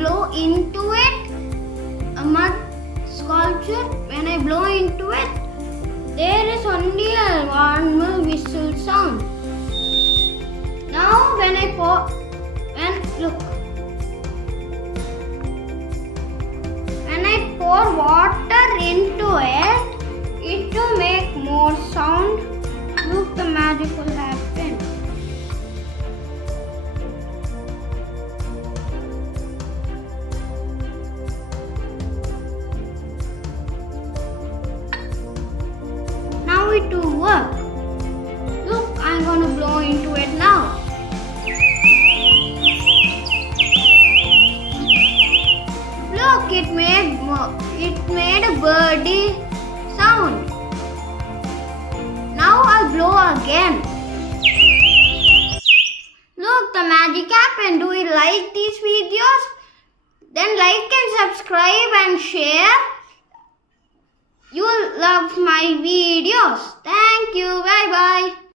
blow into it, a mud sculpture, when I blow into it, there is only a normal whistle sound. Now when I pour, when I pour water into it, it will make more sound. Look, the magic will happen. Now it will work. Look, I'm going to blow into it now. Look, it made a birdie sound. Now I'll blow again. Look, the magic happened. Do you like these videos? Then like and subscribe and share. You'll love my videos. Thank you. Bye bye.